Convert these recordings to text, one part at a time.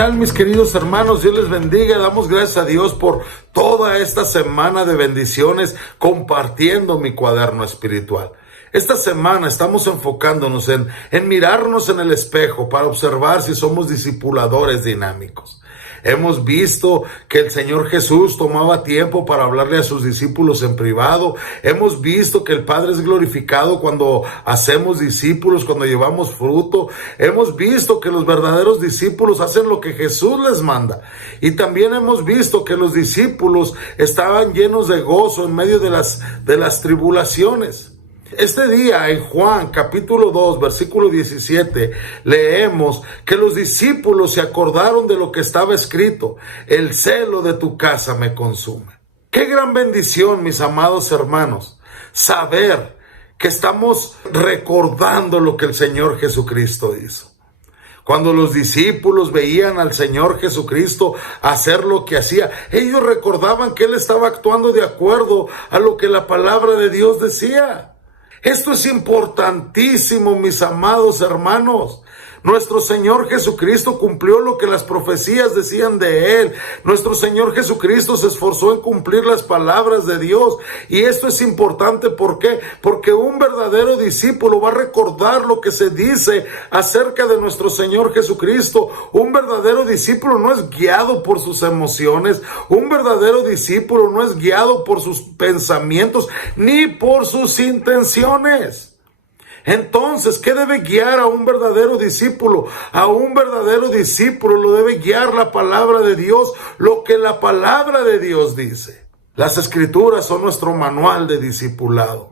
tal, mis queridos hermanos? Dios les bendiga. Damos gracias a Dios por toda esta semana de bendiciones compartiendo mi cuaderno espiritual. Esta semana estamos enfocándonos en mirarnos en el espejo para observar si somos discipuladores dinámicos. Hemos visto que el Señor Jesús tomaba tiempo para hablarle a sus discípulos en privado. Hemos visto que el Padre es glorificado cuando hacemos discípulos, cuando llevamos fruto. Hemos visto que los verdaderos discípulos hacen lo que Jesús les manda. Y también hemos visto que los discípulos estaban llenos de gozo en medio de las tribulaciones. Este día en Juan capítulo 2 versículo 17 leemos que los discípulos se acordaron de lo que estaba escrito: el celo de tu casa me consume. Qué gran bendición, mis amados hermanos, saber que estamos recordando lo que el Señor Jesucristo hizo. Cuando los discípulos veían al Señor Jesucristo hacer lo que hacía, ellos recordaban que Él estaba actuando de acuerdo a lo que la palabra de Dios decía. Esto es importantísimo, mis amados hermanos. Nuestro Señor Jesucristo cumplió lo que las profecías decían de Él. Nuestro Señor Jesucristo se esforzó en cumplir las palabras de Dios. Y esto es importante, ¿por qué? Porque un verdadero discípulo va a recordar lo que se dice acerca de nuestro Señor Jesucristo. Un verdadero discípulo no es guiado por sus emociones. Un verdadero discípulo no es guiado por sus pensamientos ni por sus intenciones. Entonces, ¿qué debe guiar a un verdadero discípulo? A un verdadero discípulo lo debe guiar la palabra de Dios, lo que la palabra de Dios dice. Las Escrituras son nuestro manual de discipulado.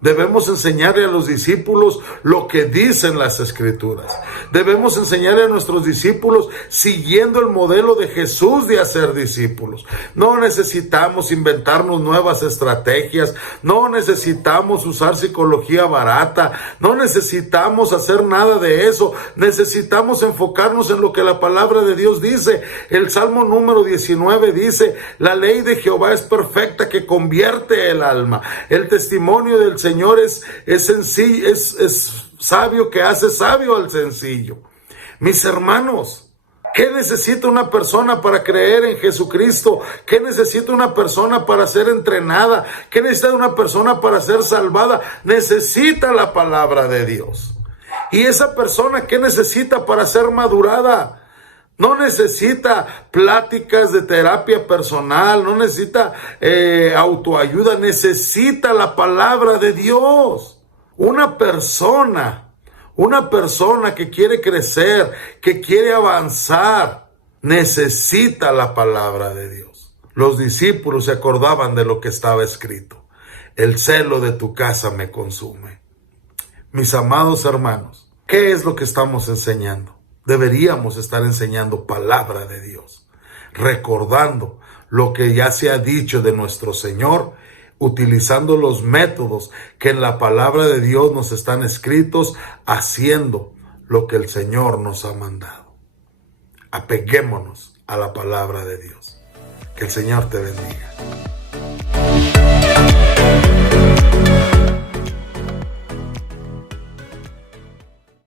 Debemos enseñarle a los discípulos lo que dicen las Escrituras. Debemos enseñarle a nuestros discípulos siguiendo el modelo de Jesús de hacer discípulos. No necesitamos inventarnos nuevas estrategias. No necesitamos usar psicología barata. No necesitamos hacer nada de eso. Necesitamos enfocarnos en lo que la palabra de Dios dice. El Salmo número 19 dice: la ley de Jehová es perfecta, que convierte el alma. El testimonio del Señor es sencillo, es sabio, que hace sabio al sencillo. Mis hermanos, ¿qué necesita una persona para creer en Jesucristo? ¿Qué necesita una persona para ser entrenada? ¿Qué necesita una persona para ser salvada? Necesita la palabra de Dios. ¿Y esa persona qué necesita para ser madurada? No necesita pláticas de terapia personal, no necesita autoayuda, necesita la palabra de Dios. Una persona que quiere crecer, que quiere avanzar, necesita la palabra de Dios. Los discípulos se acordaban de lo que estaba escrito: el celo de tu casa me consume. Mis amados hermanos, ¿qué es lo que estamos enseñando? Deberíamos estar enseñando palabra de Dios, recordando lo que ya se ha dicho de nuestro Señor, utilizando los métodos que en la palabra de Dios nos están escritos, haciendo lo que el Señor nos ha mandado. Apeguémonos a la palabra de Dios. Que el Señor te bendiga.